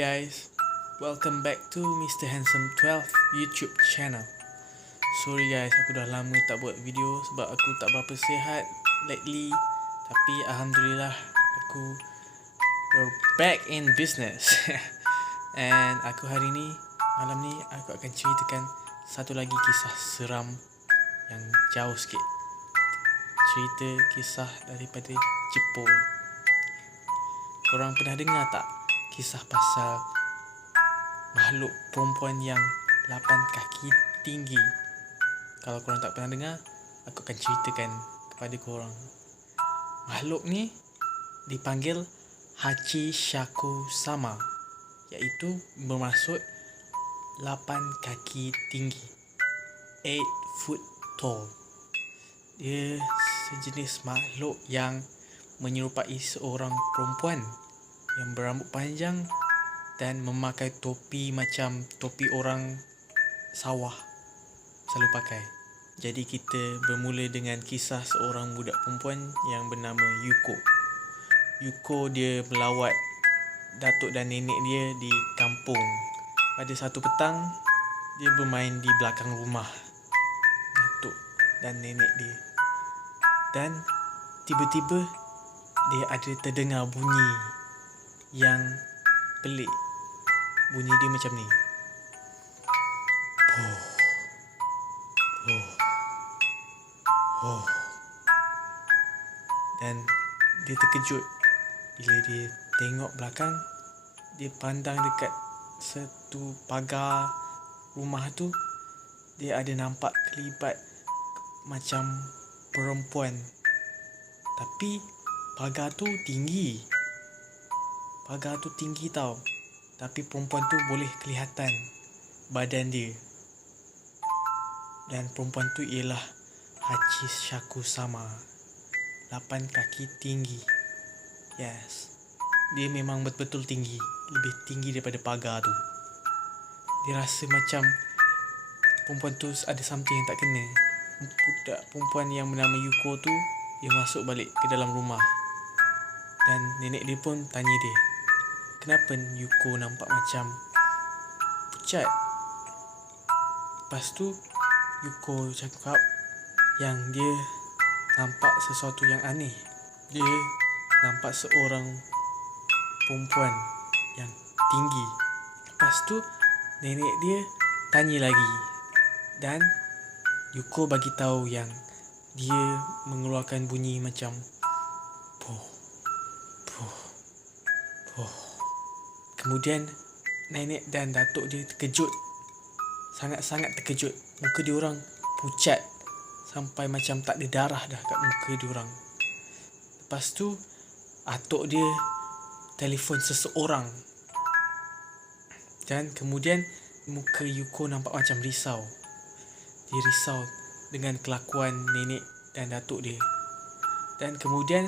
guys, welcome back to Mr. Handsome 12 YouTube channel. Sorry guys, aku dah lama tak buat video sebab aku tak berapa sihat lately. Tapi Alhamdulillah, aku we're back in business. And aku hari ni, malam ni aku akan ceritakan satu lagi kisah seram yang jauh sikit. Cerita kisah daripada Jepun. Korang pernah dengar tak kisah pasal makhluk perempuan yang 8 kaki tinggi? Kalau korang tak pernah dengar, aku akan ceritakan kepada korang. Makhluk ni dipanggil Hachishaku Sama, iaitu bermaksud 8 kaki tinggi, 8 foot tall. Dia sejenis makhluk yang menyerupai seorang perempuan yang berambut panjang dan memakai topi macam topi orang sawah selalu pakai. Jadi kita bermula dengan kisah seorang budak perempuan yang bernama Yuko. Yuko dia melawat datuk dan nenek dia di kampung. Pada satu petang, dia bermain di belakang rumah datuk dan nenek dia. Dan tiba-tiba dia ada terdengar bunyi yang pelik. Bunyi dia macam ni. Poh. Poh. Poh. Dan dia terkejut bila dia tengok belakang. Dia pandang dekat satu pagar rumah tu. Dia ada nampak kelibat macam perempuan. Tapi pagar tu tinggi. Pagar tu tinggi tau. Tapi perempuan tu boleh kelihatan badan dia. Dan perempuan tu ialah Hachishaku Sama, 8 kaki tinggi. Yes, dia memang betul-betul tinggi. Lebih tinggi daripada pagar tu. Dia rasa macam perempuan tu ada something yang tak kena. Budak perempuan yang bernama Yuko tu, dia masuk balik ke dalam rumah. Dan nenek dia pun tanya dia, kenapa Yuko nampak macam pucat? Lepas tu Yuko cakap yang dia nampak sesuatu yang aneh. Dia nampak seorang perempuan yang tinggi. Lepas tu nenek dia tanya lagi. Dan Yuko bagi tahu yang dia mengeluarkan bunyi macam poh, poh, poh. Kemudian nenek dan datuk dia terkejut. Sangat-sangat terkejut. Muka dia orang pucat sampai macam tak ada darah dah kat muka dia orang. Lepas tu atuk dia telefon seseorang. Dan kemudian muka Yuko nampak macam risau. Dia risau dengan kelakuan nenek dan datuk dia. Dan kemudian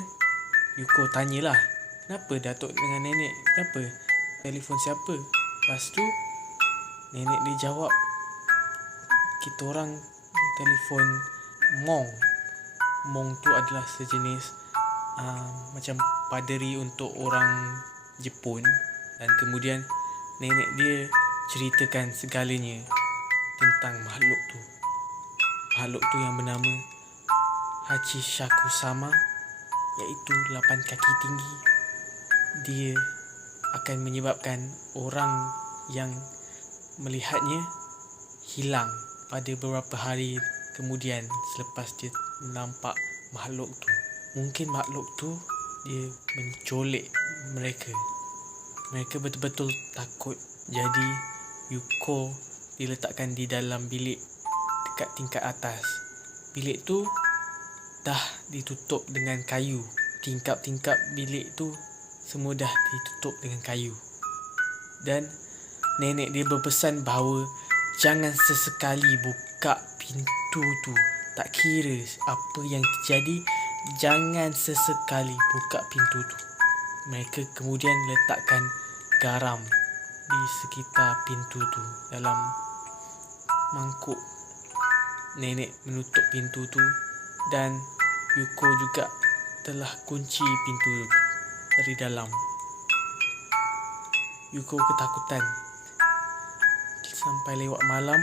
Yuko tanyalah, kenapa datuk dengan nenek? Kenapa? Telefon siapa? Lepas tu nenek dia jawab, kita orang telefon Mong. Mong tu adalah sejenis macam paderi untuk orang Jepun. Dan kemudian nenek dia ceritakan segalanya tentang makhluk tu. Makhluk tu yang bernama Hachishaku Sama, iaitu 8 kaki tinggi. Dia akan menyebabkan orang yang melihatnya hilang pada beberapa hari kemudian selepas dia nampak makhluk tu. Mungkin makhluk tu dia mencolek mereka. Mereka betul-betul takut. Jadi Yuko diletakkan di dalam bilik dekat tingkat atas. Bilik tu dah ditutup dengan kayu. Tingkap-tingkap bilik tu semua dah ditutup dengan kayu. Dan nenek dia berpesan bahawa jangan sesekali buka pintu tu. Tak kira apa yang terjadi, jangan sesekali buka pintu tu. Mereka kemudian letakkan garam di sekitar pintu tu dalam mangkuk. Nenek menutup pintu tu dan Yuko juga telah kunci pintu tu dari dalam. Yuko ketakutan. Sampai lewat malam,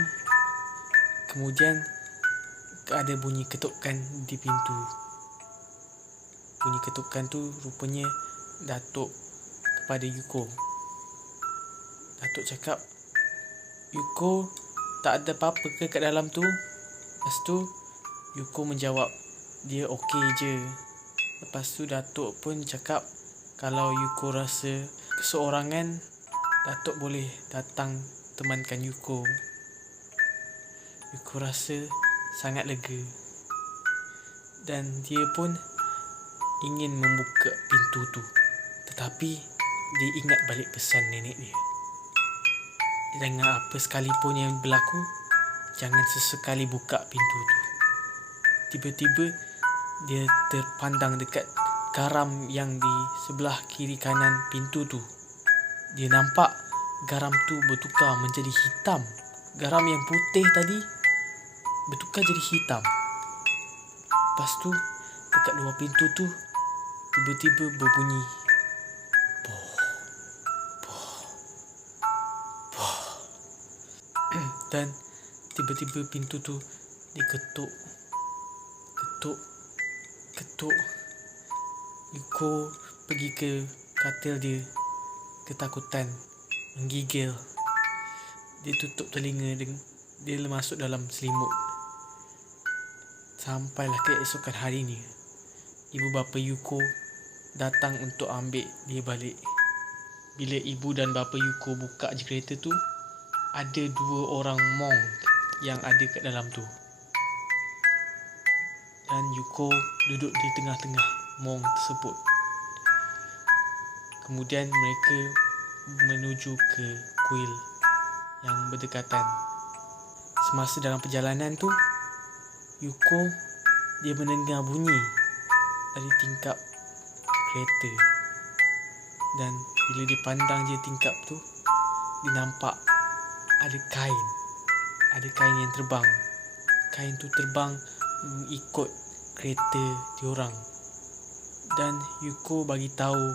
kemudian ada bunyi ketukan di pintu. Bunyi ketukan tu rupanya Datuk kepada Yuko. Datuk cakap, "Yuko, tak ada apa-apa ke kat dalam tu?" Lepas tu Yuko menjawab, dia okey je. Lepas tu Datuk pun cakap, kalau Yuko rasa keseorangan, Datuk boleh datang temankan Yuko. Yuko rasa sangat lega. Dan dia pun ingin membuka pintu tu. Tetapi dia ingat balik pesan nenek dia. Dengan apa sekalipun yang berlaku, jangan sesekali buka pintu tu. Tiba-tiba dia terpandang dekat garam yang di sebelah kiri kanan pintu tu. Dia nampak garam tu bertukar menjadi hitam. Garam yang putih tadi bertukar jadi hitam. Lepas tu dekat luar pintu tu tiba-tiba berbunyi poh, poh, poh. Dan tiba-tiba pintu tu diketuk. Ketuk, ketuk. Yuko pergi ke katil dia, ketakutan, menggigil. Dia tutup telinga, dia masuk dalam selimut. Sampailah keesokan harinya, ibu bapa Yuko datang untuk ambil dia balik. Bila ibu dan bapa Yuko buka je kereta tu, ada 2 orang monk yang ada kat dalam tu. Dan Yuko duduk di tengah-tengah monk tersebut. Kemudian mereka menuju ke kuil yang berdekatan. Semasa dalam perjalanan tu, Yuko dia mendengar bunyi dari tingkap kereta. Dan bila dia pandang je tingkap tu, dia nampak ada kain. Ada kain yang terbang. Kain tu terbang mengikut kereta diorang. Dan Yuko bagi tahu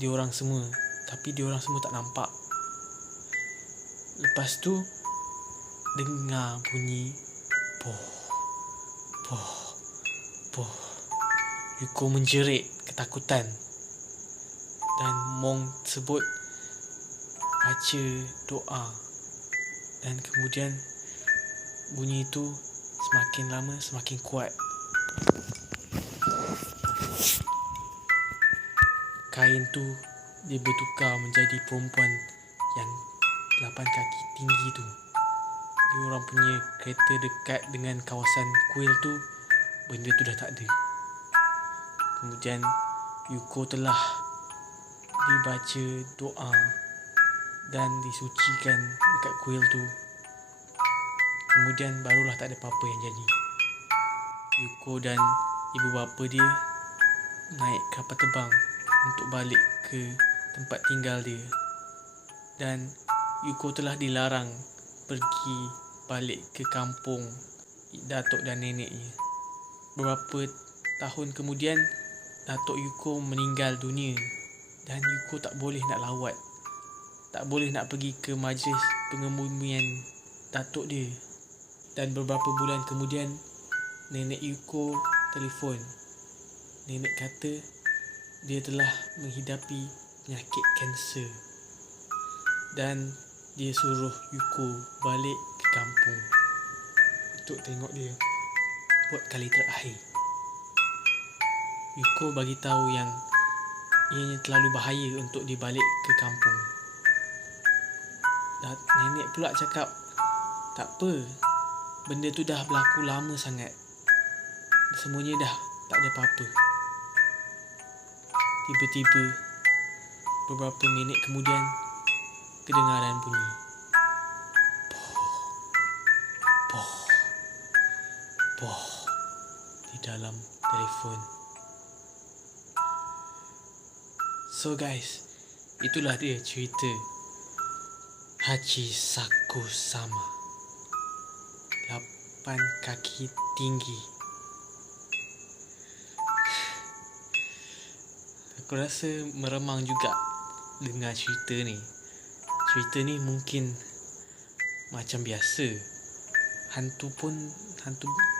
diorang semua, tapi diorang semua tak nampak. Lepas tu dengar bunyi poh, poh, poh. Yuko menjerit ketakutan. Dan monk tersebut baca doa. Dan kemudian bunyi itu semakin lama semakin kuat. Kain tu dia bertukar menjadi perempuan yang 8 kaki tinggi tu. Diorang punya kereta dekat dengan kawasan kuil tu, benda tu dah tak ada. Kemudian Yuko telah dibaca doa dan disucikan dekat kuil tu. Kemudian barulah tak ada apa-apa yang jadi. Yuko dan ibu bapa dia naik kapal terbang untuk balik ke tempat tinggal dia. Dan Yuko telah dilarang pergi balik ke kampung Datuk dan neneknya. Beberapa tahun kemudian, Datuk Yuko meninggal dunia. Dan Yuko tak boleh nak lawat, tak boleh nak pergi ke majlis pengebumian Datuk dia. Dan beberapa bulan kemudian, nenek Yuko telefon. Nenek kata dia telah menghidapi penyakit kanser. Dan dia suruh Yuko balik ke kampung untuk tengok dia buat kali terakhir. Yuko bagi tahu yang ianya terlalu bahaya untuk dibalik ke kampung. Dan nenek pula cakap, tak apa, benda tu dah berlaku lama sangat. Semuanya dah tak ada apa-apa. Tiba-tiba beberapa minit kemudian, kedengaran bunyi poh, poh, poh di dalam telefon. So guys, itulah dia cerita Haji Saku Sama, 8 kaki tinggi. Aku rasa meremang juga dengar cerita ni. cerita ni mungkin macam biasa. Hantu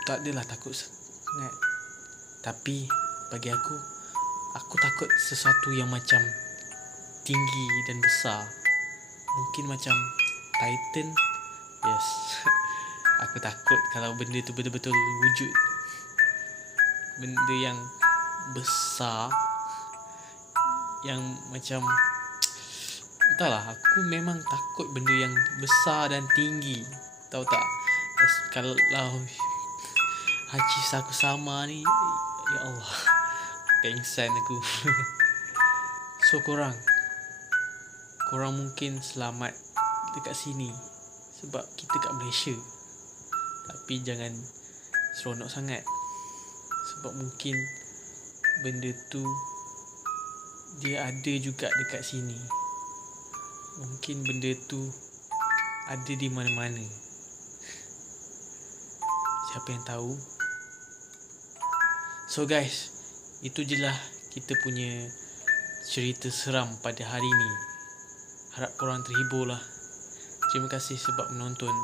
tak adalah takut sangat. Tapi bagi aku takut sesuatu yang macam tinggi dan besar. Mungkin macam Titan. Yes. Aku takut kalau benda tu betul-betul wujud. Benda yang besar, yang macam, entahlah, aku memang takut benda yang besar dan tinggi. Tahu tak? Kalau Haji aku sama ni, ya Allah, pengsan aku. So korang mungkin selamat dekat sini sebab kita kat Malaysia. Tapi jangan seronok sangat, sebab mungkin benda tu dia ada juga dekat sini. Mungkin benda tu ada di mana-mana. Siapa yang tahu? So guys, itu je lah kita punya cerita seram pada hari ni. Harap korang terhibur lah. Terima kasih sebab menonton.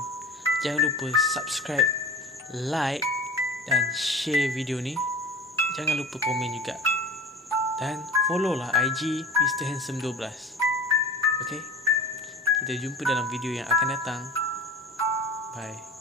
Jangan lupa subscribe, like dan share video ni. Jangan lupa komen juga. Dan follow lah IG Mr. Handsome 12. Okay? Kita jumpa dalam video yang akan datang. Bye.